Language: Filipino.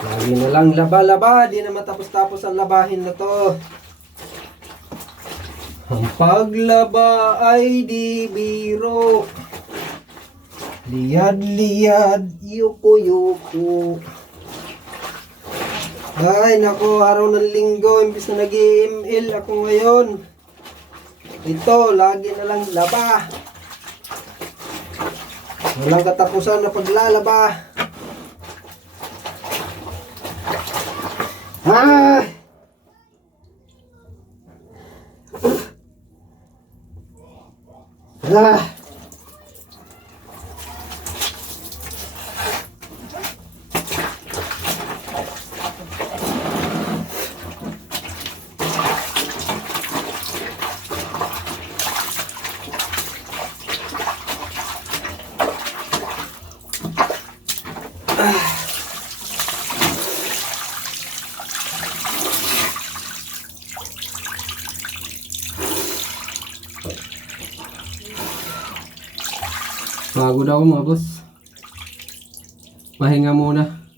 Lagi na lang laba-laba. Di na matapos-tapos ang labahin na to. Ang paglaba ay di biro. Liyad-liyad, yuko-yuko. Ay, nako, araw ng linggo. Imbis na nag-i-ML ako ngayon. Ito, lagi na lang laba. Walang katapusan na paglalaba. Ah! Ah! Pagod ako mga boss. Mahinga muna.